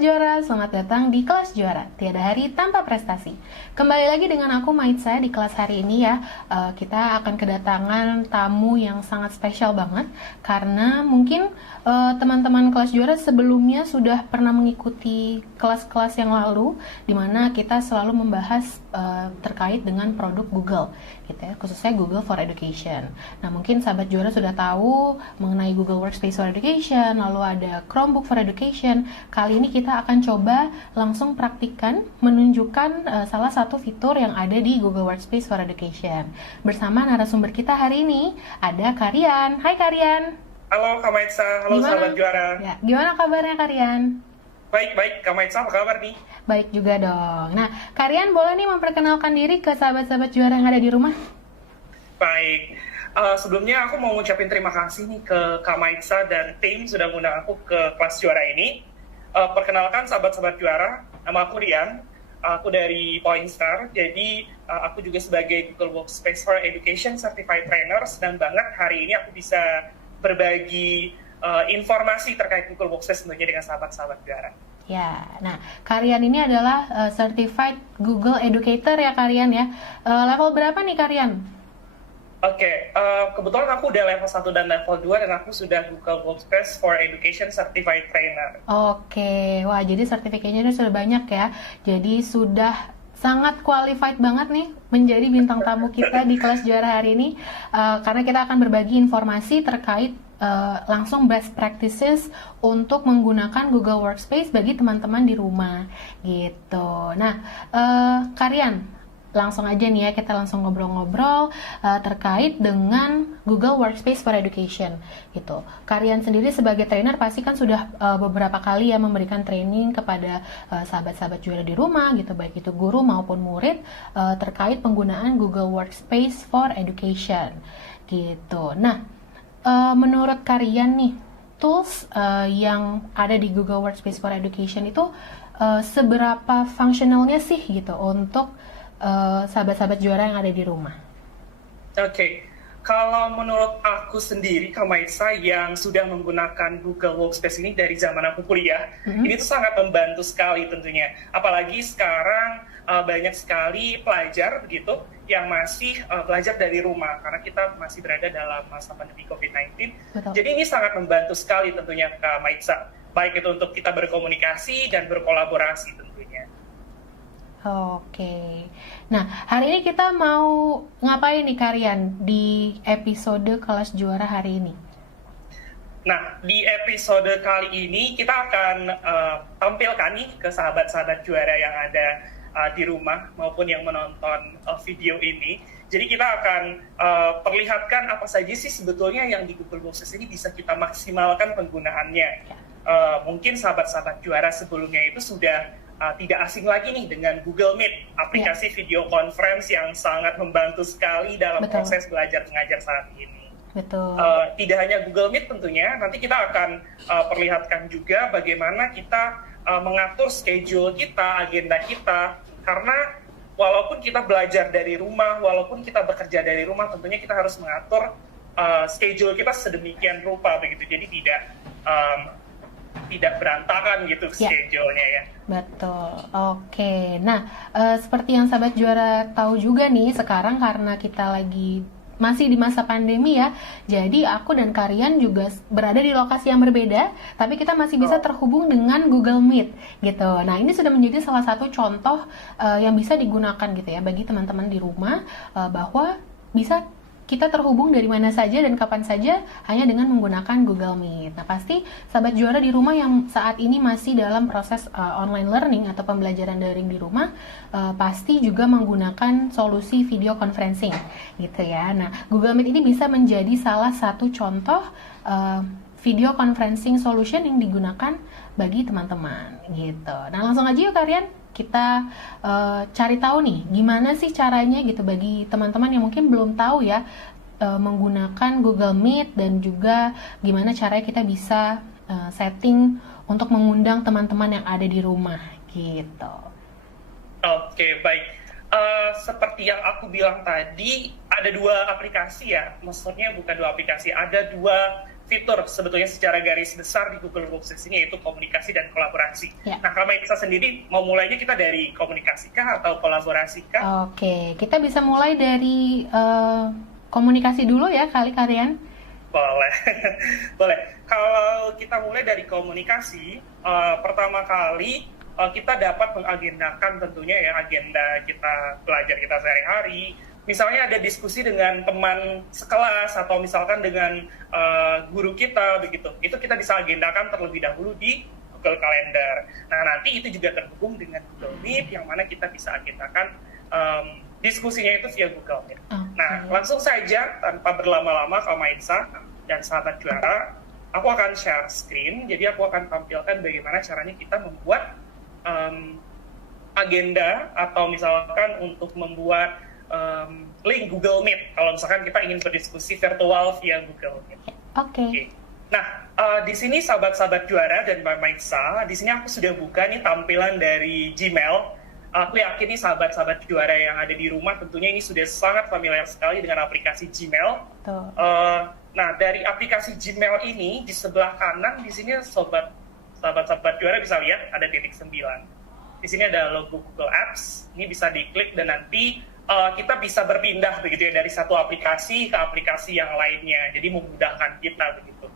Sahabat Juara, selamat datang di Kelas Juara, tiada hari tanpa prestasi. Kembali lagi dengan aku Maitza di kelas hari ini ya. Kita akan kedatangan tamu yang sangat spesial banget, karena mungkin teman-teman Kelas Juara sebelumnya sudah pernah mengikuti kelas-kelas yang lalu, di mana kita selalu membahas terkait dengan produk Google, gitu ya, khususnya Google for Education. Nah, mungkin sahabat Juara sudah tahu mengenai Google Workspace for Education, lalu ada Chromebook for Education. Kali ini kita akan coba langsung praktikkan menunjukkan salah satu fitur yang ada di Google Workspace for Education. Bersama narasumber kita hari ini ada Karian. Hai Karian. Halo Kak Maitza, halo sahabat Juara. Ya, gimana kabarnya Karian? Baik, Kak Maitza apa kabar nih? Baik juga dong. Nah, Karian boleh nih memperkenalkan diri ke sahabat-sahabat Juara yang ada di rumah? Baik, sebelumnya aku mau ngucapin terima kasih nih ke Kak Maitza dan tim sudah mengundang aku ke kelas Juara ini. Perkenalkan sahabat-sahabat Juara, nama aku Rian, aku dari Pointstar. Jadi aku juga sebagai Google Workspace for Education Certified Trainer. Senang banget hari ini aku bisa berbagi informasi terkait Google Workspace tentunya dengan sahabat-sahabat Juara. Ya, nah Karian ini adalah Certified Google Educator ya Karian ya. Level berapa nih Karian? Oke, kebetulan aku udah level 1 dan level 2 dan aku sudah Google Workspace for Education Certified Trainer. Oke, wah jadi sertifikatnya sudah banyak ya. Jadi sudah sangat qualified banget nih menjadi bintang tamu kita di kelas Juara hari ini, karena kita akan berbagi informasi terkait langsung best practices untuk menggunakan Google Workspace bagi teman-teman di rumah gitu. Nah, Karian, langsung aja nih ya, kita langsung ngobrol-ngobrol terkait dengan Google Workspace for Education gitu. Karian sendiri sebagai trainer pasti kan sudah beberapa kali ya memberikan training kepada sahabat-sahabat Juara di rumah gitu, baik itu guru maupun murid terkait penggunaan Google Workspace for Education gitu. Nah, menurut Karian nih, tools yang ada di Google Workspace for Education itu seberapa fungsionalnya sih gitu untuk sahabat-sahabat Juara yang ada di rumah? Oke, kalau menurut aku sendiri, Kak Maitza, yang sudah menggunakan Google Workspace ini dari zaman aku kuliah, ini tuh sangat membantu sekali tentunya. Apalagi sekarang banyak sekali pelajar begitu yang masih belajar dari rumah, karena kita masih berada dalam masa pandemi COVID-19. Betul. Jadi ini sangat membantu sekali tentunya, Kak Maitza. Baik itu untuk kita berkomunikasi dan berkolaborasi tentunya. Oke, nah hari ini kita mau ngapain nih Karian di episode kelas Juara hari ini? Nah, di episode kali ini kita akan tampilkan nih ke sahabat-sahabat Juara yang ada di rumah maupun yang menonton video ini. Jadi kita akan perlihatkan apa saja sih sebetulnya yang di Google Workspace ini bisa kita maksimalkan penggunaannya. Mungkin sahabat-sahabat Juara sebelumnya itu sudah tidak asing lagi nih dengan Google Meet, aplikasi video conference yang sangat membantu sekali dalam proses belajar mengajar saat ini. Betul. Tidak hanya Google Meet tentunya, nanti kita akan perlihatkan juga bagaimana kita mengatur schedule kita, agenda kita, karena walaupun kita belajar dari rumah, walaupun kita bekerja dari rumah, tentunya kita harus mengatur schedule kita sedemikian rupa begitu, jadi tidak berantakan gitu schedule-nya ya. Betul, oke. Nah, seperti yang sahabat Juara tahu juga nih, sekarang karena kita lagi masih di masa pandemi ya, jadi aku dan Karian juga berada di lokasi yang berbeda, tapi kita masih bisa terhubung dengan Google Meet gitu. Nah, ini sudah menjadi salah satu contoh yang bisa digunakan gitu ya bagi teman-teman di rumah, bahwa bisa kita terhubung dari mana saja dan kapan saja hanya dengan menggunakan Google Meet. Nah, pasti sahabat Juara di rumah yang saat ini masih dalam proses online learning atau pembelajaran daring di rumah, pasti juga menggunakan solusi video conferencing gitu ya. Nah, Google Meet ini bisa menjadi salah satu contoh video conferencing solution yang digunakan bagi teman-teman gitu. Nah, langsung aja yuk Karian, kita cari tahu nih gimana sih caranya gitu bagi teman-teman yang mungkin belum tahu ya menggunakan Google Meet, dan juga gimana caranya kita bisa setting untuk mengundang teman-teman yang ada di rumah gitu. Oke, baik. Seperti yang aku bilang tadi, ada dua aplikasi ya, maksudnya bukan dua aplikasi, ada dua fitur sebetulnya secara garis besar di Google Workspace ini, yaitu komunikasi dan kolaborasi. Nah, kalau Maitza sendiri mau mulainya kita dari komunikasi kah atau kolaborasi kah? Oke, kita bisa mulai dari komunikasi dulu ya kali Karian. Boleh, boleh. Kalau kita mulai dari komunikasi, pertama kali kita dapat mengagendakan tentunya ya agenda kita belajar kita sehari-hari. Misalnya ada diskusi dengan teman sekelas atau misalkan dengan guru kita begitu. Itu kita bisa agendakan terlebih dahulu di Google Calendar. Nah, nanti itu juga terhubung dengan Google Meet yang mana kita bisa agendakan diskusinya itu via Google Meet. Nah, langsung saja tanpa berlama-lama Kak Maitza dan sahabat juara, aku akan share screen. Jadi aku akan tampilkan bagaimana caranya kita membuat agenda atau misalkan untuk membuat link Google Meet kalau misalkan kita ingin berdiskusi virtual via Google Meet. Oke. Nah, di sini sahabat-sahabat juara dan Mbak Maitza, di sini aku sudah buka nih tampilan dari Gmail. Aku yakin nih sahabat-sahabat juara yang ada di rumah tentunya ini sudah sangat familiar sekali dengan aplikasi Gmail. Nah, dari aplikasi Gmail ini di sebelah kanan di sini sahabat-sahabat juara bisa lihat ada titik 9. Di sini ada logo Google Apps. Ini bisa diklik dan nanti kita bisa berpindah begitu ya dari satu aplikasi ke aplikasi yang lainnya. Jadi memudahkan kita begitu.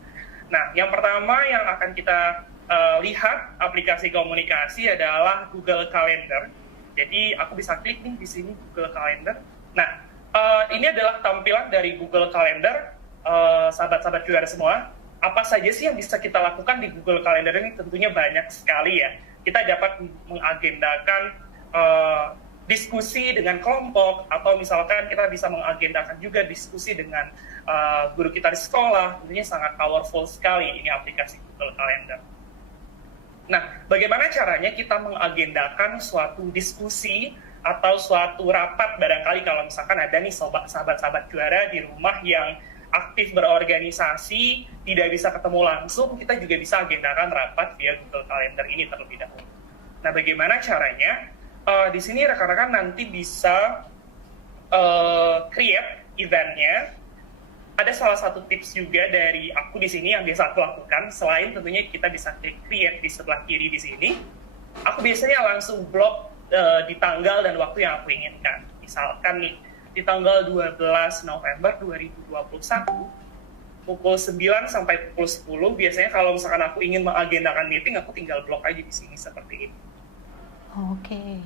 Nah, yang pertama yang akan kita lihat aplikasi komunikasi adalah Google Calendar. Jadi aku bisa klik nih di sini Google Calendar. Nah, ini adalah tampilan dari Google Calendar, sahabat-sahabat juara semua. Apa saja sih yang bisa kita lakukan di Google Calendar ini? Tentunya banyak sekali ya. Kita dapat mengagendakan diskusi dengan kelompok, atau misalkan kita bisa mengagendakan juga diskusi dengan guru kita di sekolah. Tentunya sangat powerful sekali ini aplikasi Google Calendar. Nah, bagaimana caranya kita mengagendakan suatu diskusi atau suatu rapat, barangkali kalau misalkan ada nih sahabat-sahabat juara di rumah yang aktif berorganisasi, tidak bisa ketemu langsung, kita juga bisa agendakan rapat via Google Calendar ini terlebih dahulu. Nah, bagaimana caranya? Di sini rekan-rekan nanti bisa create eventnya. Ada salah satu tips juga dari aku di sini yang biasa aku lakukan, selain tentunya kita bisa klik create di sebelah kiri di sini, aku biasanya langsung blok di tanggal dan waktu yang aku inginkan. Misalkan nih, di tanggal 12 November 2021, pukul 9 sampai pukul 10, biasanya kalau misalkan aku ingin mengagendakan meeting, aku tinggal blok aja di sini seperti ini. Oke.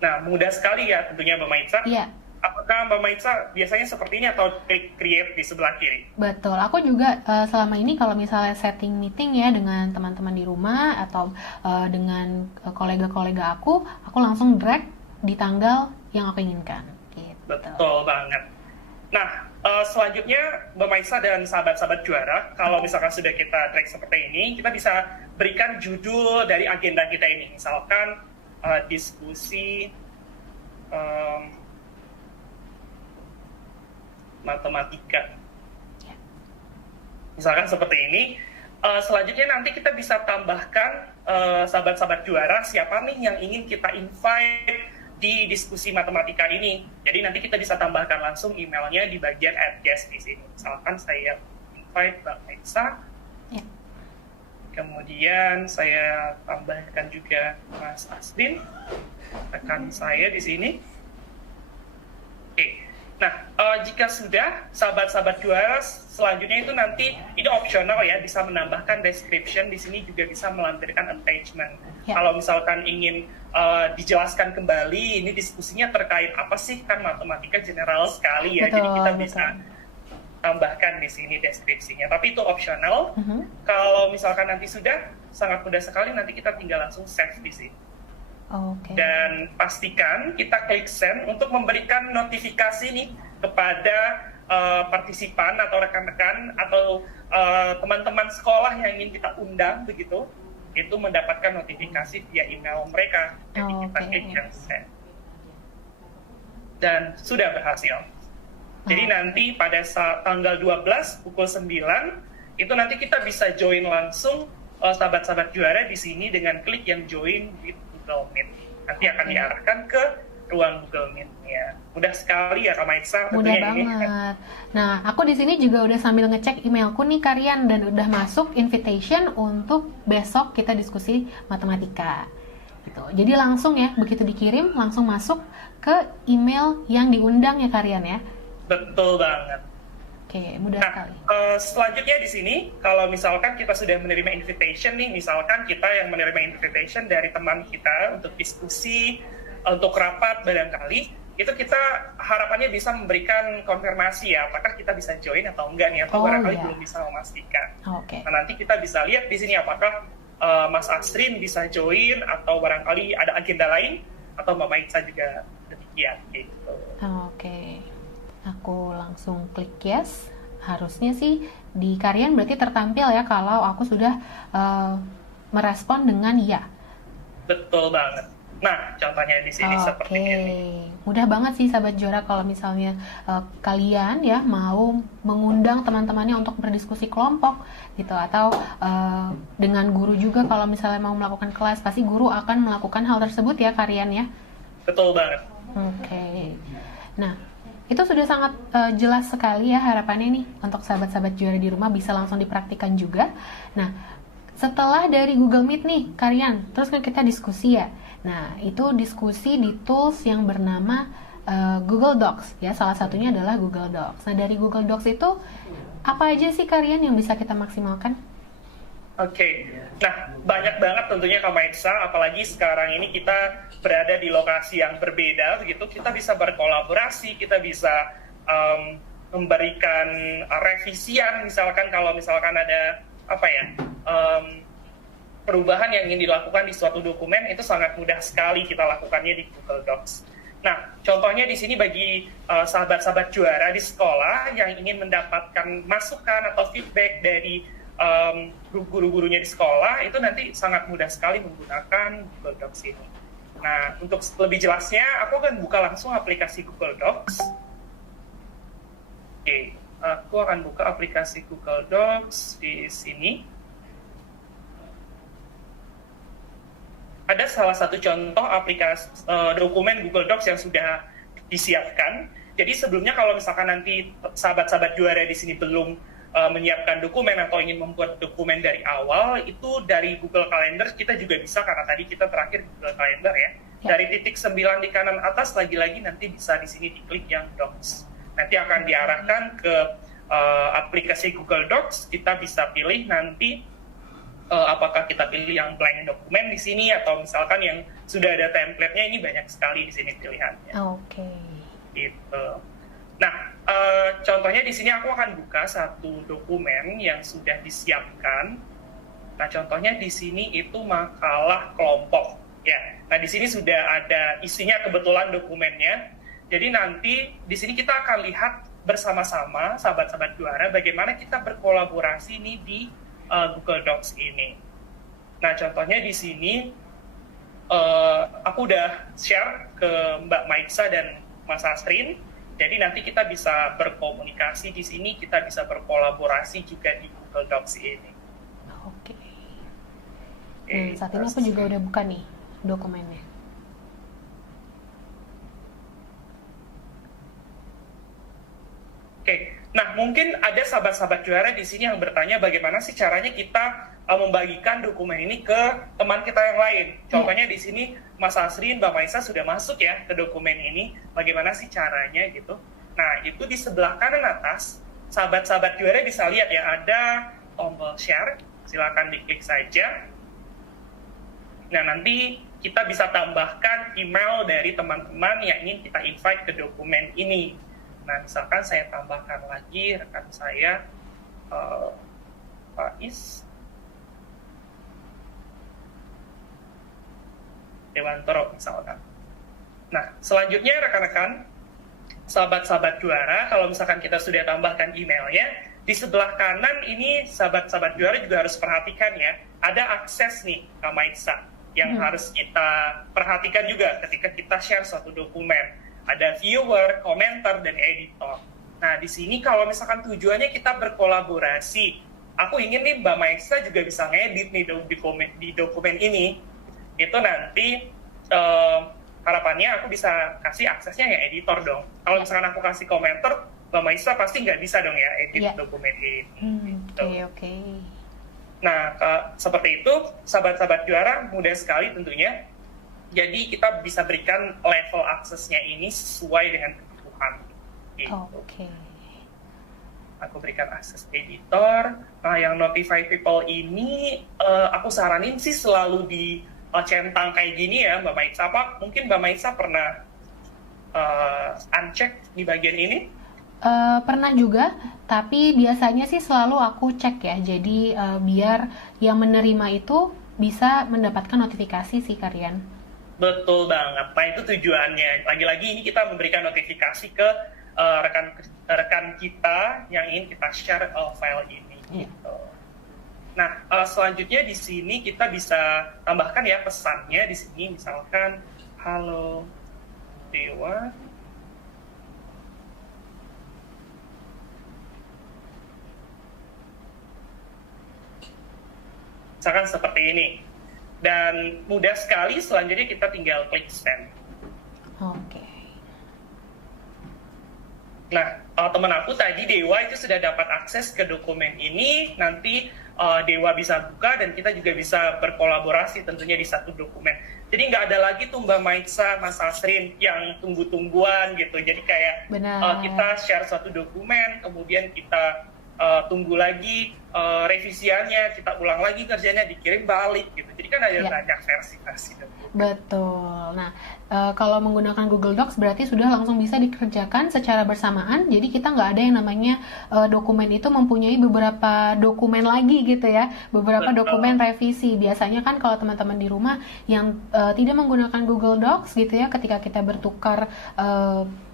Nah, mudah sekali ya tentunya Mbak Maitza. Iya. Apakah Mbak Maitza biasanya seperti ini atau klik create di sebelah kiri? Betul. Aku juga selama ini kalau misalnya setting meeting ya dengan teman-teman di rumah atau dengan kolega-kolega aku langsung drag di tanggal yang aku inginkan. Gitu. Betul banget. Nah, selanjutnya Mbak Maitza dan sahabat-sahabat juara, kalau misalkan sudah kita drag seperti ini, kita bisa berikan judul dari agenda kita ini. Misalkan diskusi matematika. Misalkan seperti ini. Selanjutnya nanti kita bisa tambahkan sahabat-sahabat juara siapa nih yang ingin kita invite di diskusi matematika ini. Jadi nanti kita bisa tambahkan langsung emailnya di bagian add guest di sini. Misalkan saya invite Mbak Maitza. Ya. Kemudian saya tambahkan juga Mas Asdin, rekan saya di sini. Oke. Nah, jika sudah, sahabat-sahabat juara, selanjutnya itu nanti ini opsional ya, bisa menambahkan description, di sini juga bisa melampirkan attachment. Ya. Kalau misalkan ingin dijelaskan kembali, ini diskusinya terkait apa sih, kan matematika general sekali ya, betul, jadi kita bisa tambahkan di sini deskripsinya. Tapi itu opsional. Kalau misalkan nanti sudah, sangat mudah sekali, nanti kita tinggal langsung save di sini. Okay. Dan pastikan kita klik send untuk memberikan notifikasi nih kepada partisipan atau rekan-rekan atau teman-teman sekolah yang ingin kita undang begitu, itu mendapatkan notifikasi via email mereka. Jadi kita klik yang send. Dan sudah berhasil. Jadi nanti pada tanggal 12 pukul 9 itu nanti kita bisa join langsung sahabat-sahabat juara di sini dengan klik yang join with Google Meet. Nanti akan diarahkan ke ruang Google Meet-nya. Mudah sekali ya Kak Maitza Mudah tentunya ini. banget. Nah, aku di sini juga udah sambil ngecek emailku nih Karian, dan udah masuk invitation untuk besok kita diskusi matematika. Gitu. Jadi langsung ya, begitu dikirim langsung masuk ke email yang diundang ya Karian ya. Betul banget. Oke, mudah Nah, sekali. selanjutnya di sini, kalau misalkan kita sudah menerima invitation nih, misalkan kita yang menerima invitation dari teman kita untuk diskusi, untuk rapat barangkali, itu kita harapannya bisa memberikan konfirmasi ya, apakah kita bisa join atau enggak nih, atau barangkali belum bisa memastikan. Oke. Nah, nanti kita bisa lihat di sini apakah Mas Asrin bisa join, atau barangkali ada agenda lain, atau Mbak Maitza juga demikian gitu. Oke. Aku langsung klik yes. Harusnya sih di Karian berarti tertampil ya kalau aku sudah merespon dengan ya. Betul banget. Nah, contohnya di sini seperti ini. Mudah banget sih sahabat juara kalau misalnya kalian ya mau mengundang teman-temannya untuk berdiskusi kelompok gitu, atau dengan guru juga kalau misalnya mau melakukan kelas, pasti guru akan melakukan hal tersebut ya Karian ya. Betul banget. Oke. Nah, itu sudah sangat jelas sekali ya harapannya nih untuk sahabat-sahabat juara di rumah bisa langsung dipraktikkan juga. Nah, setelah dari Google Meet nih, Karian, terus kan kita diskusi ya. Nah, itu diskusi di tools yang bernama Google Docs ya. Salah satunya adalah Google Docs. Nah, dari Google Docs itu apa aja sih Karian yang bisa kita maksimalkan? Oke. Nah, banyak banget tentunya Kak Maitza, apalagi sekarang ini kita berada di lokasi yang berbeda begitu. Kita bisa berkolaborasi, kita bisa memberikan revisian, misalkan kalau misalkan ada perubahan yang ingin dilakukan di suatu dokumen, itu sangat mudah sekali kita lakukannya di Google Docs. Nah, contohnya di sini bagi sahabat-sahabat juara di sekolah yang ingin mendapatkan masukan atau feedback dari guru-gurunya di sekolah, itu nanti sangat mudah sekali menggunakan Google Docs ini. Nah, untuk lebih jelasnya, aku akan buka langsung aplikasi Google Docs. Oke, aku akan buka aplikasi Google Docs di sini. Ada salah satu contoh aplikasi dokumen Google Docs yang sudah disiapkan. Jadi sebelumnya kalau misalkan nanti sahabat-sahabat juara di sini belum menyiapkan dokumen atau ingin membuat dokumen dari awal, itu dari Google Calendar kita juga bisa, karena tadi kita terakhir Google Calendar ya. Dari titik 9 di kanan atas, lagi-lagi nanti bisa di sini diklik yang Docs. Nanti akan diarahkan ke aplikasi Google Docs, kita bisa pilih nanti apakah kita pilih yang blank dokumen di sini, atau misalkan yang sudah ada template-nya, ini banyak sekali di sini pilihannya. Oke. Gitu. Nah, contohnya di sini aku akan buka satu dokumen yang sudah disiapkan. Nah, contohnya di sini itu makalah kelompok. Ya, nah di sini sudah ada isinya kebetulan dokumennya. Jadi nanti di sini kita akan lihat bersama-sama sahabat-sahabat juara bagaimana kita berkolaborasi nih di Google Docs ini. Nah, contohnya di sini aku udah share ke Mbak Maitza dan Mas Asrin. Jadi nanti kita bisa berkomunikasi di sini, kita bisa berkolaborasi juga di Google Docs ini. Oke. Saat ini aku juga udah buka nih dokumennya. Oke. Nah, mungkin ada sahabat-sahabat juara di sini yang bertanya bagaimana sih caranya kita membagikan dokumen ini ke teman kita yang lain. Contohnya di sini Mas Asrin, Mbak Maitza sudah masuk ya ke dokumen ini. Bagaimana sih caranya gitu? Nah, itu di sebelah kanan atas, sahabat-sahabat juara bisa lihat ya, ada tombol share. Silakan diklik saja. Nah, nanti kita bisa tambahkan email dari teman-teman yang ingin kita invite ke dokumen ini. Nah, misalkan saya tambahkan lagi rekan saya, Faiz Dewantoro misalkan. Nah, selanjutnya rekan-rekan, sahabat-sahabat juara, kalau misalkan kita sudah tambahkan emailnya, di sebelah kanan ini sahabat-sahabat juara juga harus perhatikan ya, ada akses nih Kak Maitza yang harus kita perhatikan juga ketika kita share suatu dokumen. Ada viewer, komentar, dan editor. Nah, di sini kalau misalkan tujuannya kita berkolaborasi, aku ingin nih Mbak Maitza juga bisa ngedit nih di dokumen ini, itu nanti harapannya aku bisa kasih aksesnya ya editor dong. Kalau misalkan aku kasih komentar, Mbak Maisa pasti nggak bisa dong ya edit dokumen ini. Gitu. Oke. Nah, seperti itu, sahabat-sahabat juara mudah sekali tentunya. Jadi kita bisa berikan level aksesnya ini sesuai dengan kebutuhan. Gitu. Oke. Aku berikan akses editor. Nah, yang notify people ini, aku saranin sih selalu centang kayak gini ya, Mbak Maisa. Apa mungkin Mbak Maisa pernah uncheck di bagian ini? Pernah juga, tapi biasanya sih selalu aku cek ya. Jadi biar yang menerima itu bisa mendapatkan notifikasi sih, Karian. Betul banget. Nah, itu tujuannya. Lagi-lagi ini kita memberikan notifikasi ke rekan kita yang ingin kita share file ini. Gitu. Nah, selanjutnya di sini kita bisa tambahkan ya pesannya di sini, misalkan halo Dewa. Misalkan seperti ini. Dan mudah sekali, selanjutnya kita tinggal klik send. Oke. Nah, teman aku tadi Dewa itu sudah dapat akses ke dokumen ini. Nanti Dewa bisa buka dan kita juga bisa berkolaborasi tentunya di satu dokumen. Jadi nggak ada lagi tuh Mbak Maisa, Mas Asrin yang tunggu-tungguan gitu. Jadi kayak kita share suatu dokumen, kemudian kita tunggu lagi revisiannya, kita ulang lagi kerjanya, dikirim balik gitu. Jadi kan ada banyak versi-versi. Betul. Nah, kalau menggunakan Google Docs berarti sudah langsung bisa dikerjakan secara bersamaan. Jadi kita nggak ada yang namanya dokumen itu mempunyai beberapa dokumen lagi gitu ya, beberapa dokumen revisi. Biasanya kan kalau teman-teman di rumah yang tidak menggunakan Google Docs gitu ya, ketika kita bertukar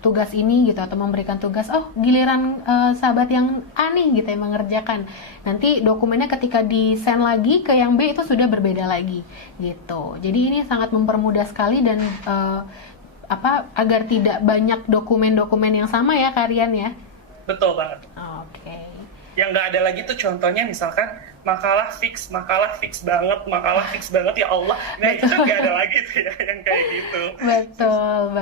tugas ini gitu atau memberikan tugas, giliran sahabat yang A nih gitu yang mengerjakan. Nanti dokumennya ketika di-send lagi ke yang B itu sudah berbeda lagi gitu. Jadi ini sangat mempermudah sekali dan agar tidak banyak dokumen-dokumen yang sama ya, Karian ya. Betul banget. Oke. Yang nggak ada lagi tuh contohnya misalkan makalah fix banget ya Allah. Nah itu kan nggak ada lagi tuh ya yang kayak gitu. Betul.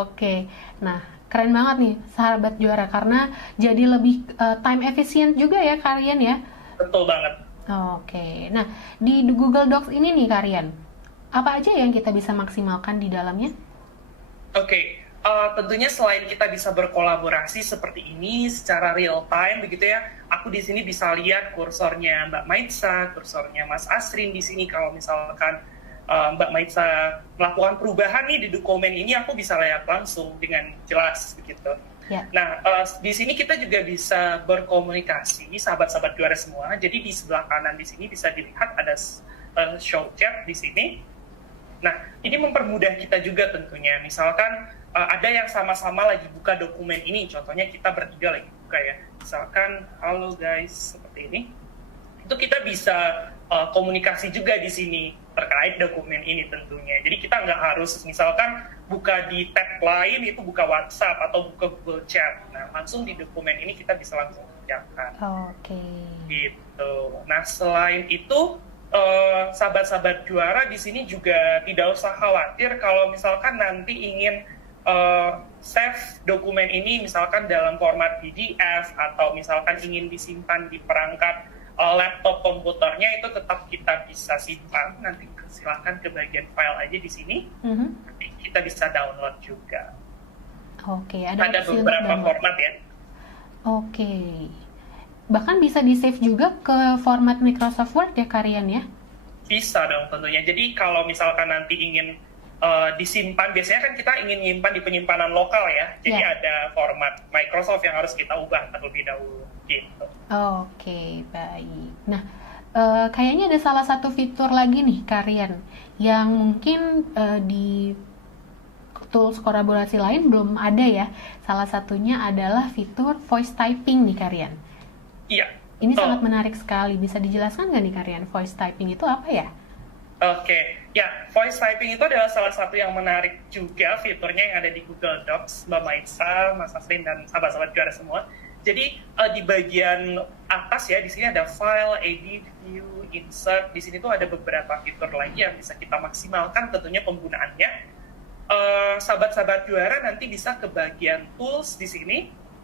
Oke. Nah, keren banget nih sahabat juara karena jadi lebih time efficient juga ya Karian ya. Betul banget. Oke. Nah, di Google Docs ini nih Karian, apa aja yang kita bisa maksimalkan di dalamnya? Oke. Tentunya selain kita bisa berkolaborasi seperti ini secara real time begitu ya, aku di sini bisa lihat kursornya Mbak Maisa, kursornya Mas Asrin di sini. Kalau misalkan Mbak Maisa melakukan perubahan nih di dokumen ini, aku bisa lihat langsung dengan jelas begitu. Ya. Nah, di sini kita juga bisa berkomunikasi, sahabat-sahabat juara semua. Jadi di sebelah kanan di sini bisa dilihat ada show chat di sini. Nah, ini mempermudah kita juga tentunya. Misalkan ada yang sama-sama lagi buka dokumen ini, contohnya kita bertiga lagi buka ya. Misalkan, halo guys, seperti ini. Itu kita bisa komunikasi juga di sini terkait dokumen ini tentunya. Jadi kita nggak harus misalkan buka di tab lain, itu buka WhatsApp atau buka Google Chat. Nah, langsung di dokumen ini kita bisa langsung kerjakan. Oke. Gitu. Nah, selain itu, sahabat-sahabat juara di sini juga tidak usah khawatir kalau misalkan nanti ingin save dokumen ini misalkan dalam format PDF atau misalkan ingin disimpan di perangkat laptop komputernya, itu tetap kita bisa simpan. Nanti silakan ke bagian file aja di sini. Nanti kita bisa download juga. Oke, ada beberapa format ya. Oke. Bahkan bisa di-save juga ke format Microsoft Word ya, Karian ya? Bisa dong tentunya. Jadi kalau misalkan nanti ingin disimpan, biasanya kan kita ingin nyimpan di penyimpanan lokal ya. Jadi ada format Microsoft yang harus kita ubah terlebih dahulu gitu. Oke, baik. Nah, kayaknya ada salah satu fitur lagi nih, Karian, yang mungkin di tools kolaborasi lain belum ada ya. Salah satunya adalah fitur voice typing nih, Karian. Iya. Ini sangat menarik sekali. Bisa dijelaskan nggak nih, Karian, voice typing itu apa ya? Oke, ya, voice typing itu adalah salah satu yang menarik juga fiturnya yang ada di Google Docs, Mbak Maisa, Mas Asrin, dan sahabat-sahabat juara semua. Jadi di bagian atas ya, di sini ada file, edit, view, insert. Di sini tuh ada beberapa fitur lagi yang bisa kita maksimalkan tentunya penggunaannya. sahabat-sahabat juara nanti bisa ke bagian tools di sini.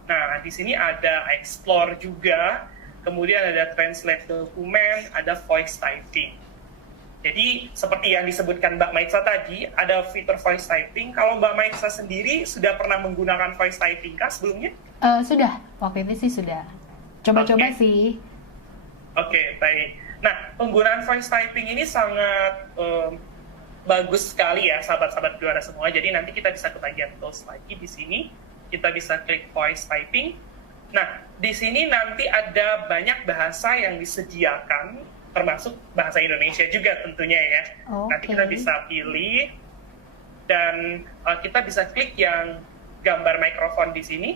Nah, di sini ada explore juga, kemudian ada translate dokumen, ada voice typing. Jadi seperti yang disebutkan Mbak Maitza tadi, ada fitur voice typing. Kalau Mbak Maitza sendiri sudah pernah menggunakan voice typing kah sebelumnya? Sudah, waktu itu sih sudah. Coba-coba sih. Oke, baik. Nah, penggunaan voice typing ini sangat bagus sekali ya, sahabat-sahabat juara semua. Jadi nanti kita bisa ke bagian tools lagi di sini. Kita bisa klik voice typing. Nah, di sini nanti ada banyak bahasa yang disediakan, termasuk bahasa Indonesia juga tentunya ya. Nanti kita bisa pilih, dan kita bisa klik yang gambar mikrofon di sini.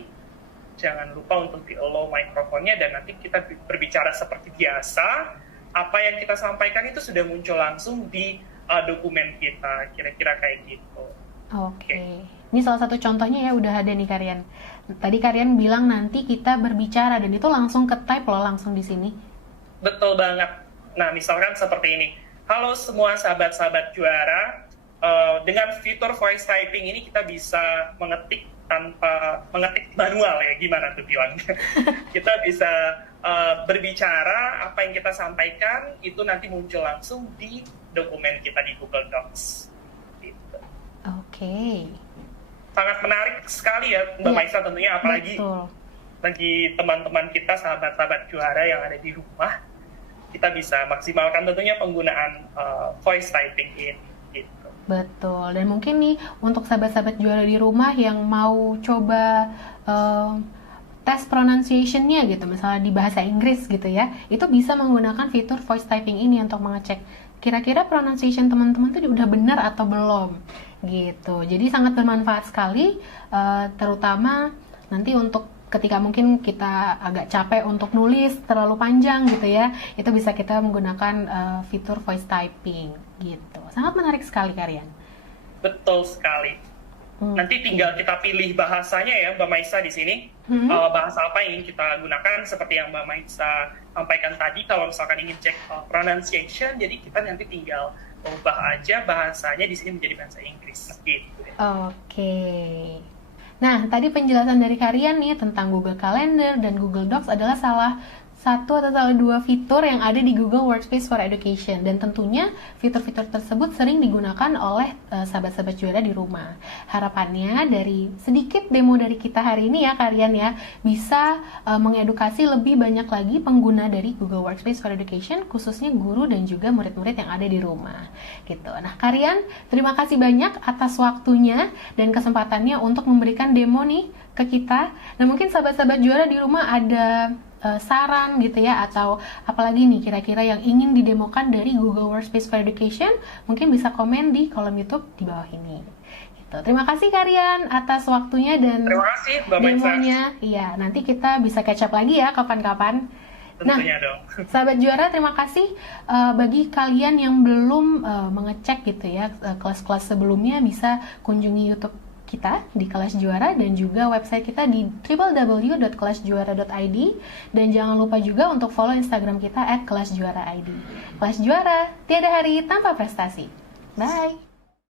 Jangan lupa untuk di-allow mikrofonnya, dan nanti kita berbicara seperti biasa. Apa yang kita sampaikan itu sudah muncul langsung di dokumen kita, kira-kira kayak gitu. Oke. Ini salah satu contohnya ya, udah ada nih Karian. Tadi Karian bilang nanti kita berbicara, dan itu langsung ke-type loh, langsung di sini. Betul banget. Nah, misalkan seperti ini. Halo semua sahabat-sahabat juara, dengan fitur voice typing ini kita bisa mengetik tanpa mengetik manual ya, gimana tuh bilang. Kita bisa berbicara, apa yang kita sampaikan itu nanti muncul langsung di dokumen kita di Google Docs. Gitu. Oke. Sangat menarik sekali ya Mbak Maitza tentunya, apalagi bagi teman-teman kita, sahabat-sahabat juara yang ada di rumah, kita bisa maksimalkan tentunya penggunaan voice typing ini. Gitu. Betul, dan mungkin nih untuk sahabat-sahabat juara di rumah yang mau coba tes pronunciation-nya gitu, misalnya di bahasa Inggris gitu ya, itu bisa menggunakan fitur voice typing ini untuk mengecek kira-kira pronunciation teman-teman tuh udah benar atau belum gitu. Jadi sangat bermanfaat sekali, terutama nanti untuk ketika mungkin kita agak capek untuk nulis terlalu panjang gitu ya, itu bisa kita menggunakan fitur voice typing gitu. Sangat menarik sekali Karian. Betul sekali. Nanti tinggal kita pilih bahasanya ya Mbak Maitza di sini. Bahasa apa yang ingin kita gunakan, seperti yang Mbak Maitza sampaikan tadi, kalau misalkan ingin cek pronunciation, jadi kita nanti tinggal ubah aja bahasanya di sini menjadi bahasa Inggris gitu. Oke. Nah, tadi penjelasan dari Karian nih tentang Google Calendar dan Google Docs adalah salah satu atau salah dua fitur yang ada di Google Workspace for Education, dan tentunya fitur-fitur tersebut sering digunakan oleh sahabat-sahabat juara di rumah. Harapannya dari sedikit demo dari kita hari ini ya Karian ya, bisa mengedukasi lebih banyak lagi pengguna dari Google Workspace for Education, khususnya guru dan juga murid-murid yang ada di rumah gitu. Nah Karian, terima kasih banyak atas waktunya dan kesempatannya untuk memberikan demo nih ke kita. Nah mungkin sahabat-sahabat juara di rumah ada saran gitu ya, atau apalagi nih kira-kira yang ingin didemokan dari Google Workspace for Education, mungkin bisa komen di kolom YouTube di bawah ini gitu. Terima kasih Karian atas waktunya dan demonya. Iya, nanti kita bisa catch up lagi ya kapan-kapan. Tentunya dong. Sahabat juara, terima kasih bagi kalian yang belum mengecek gitu ya kelas-kelas sebelumnya, bisa kunjungi YouTube kita di Kelas Juara dan juga website kita di www.kelasjuara.id, dan jangan lupa juga untuk follow Instagram kita @kelasjuara.id. Kelas Juara, tiada hari tanpa prestasi. Bye.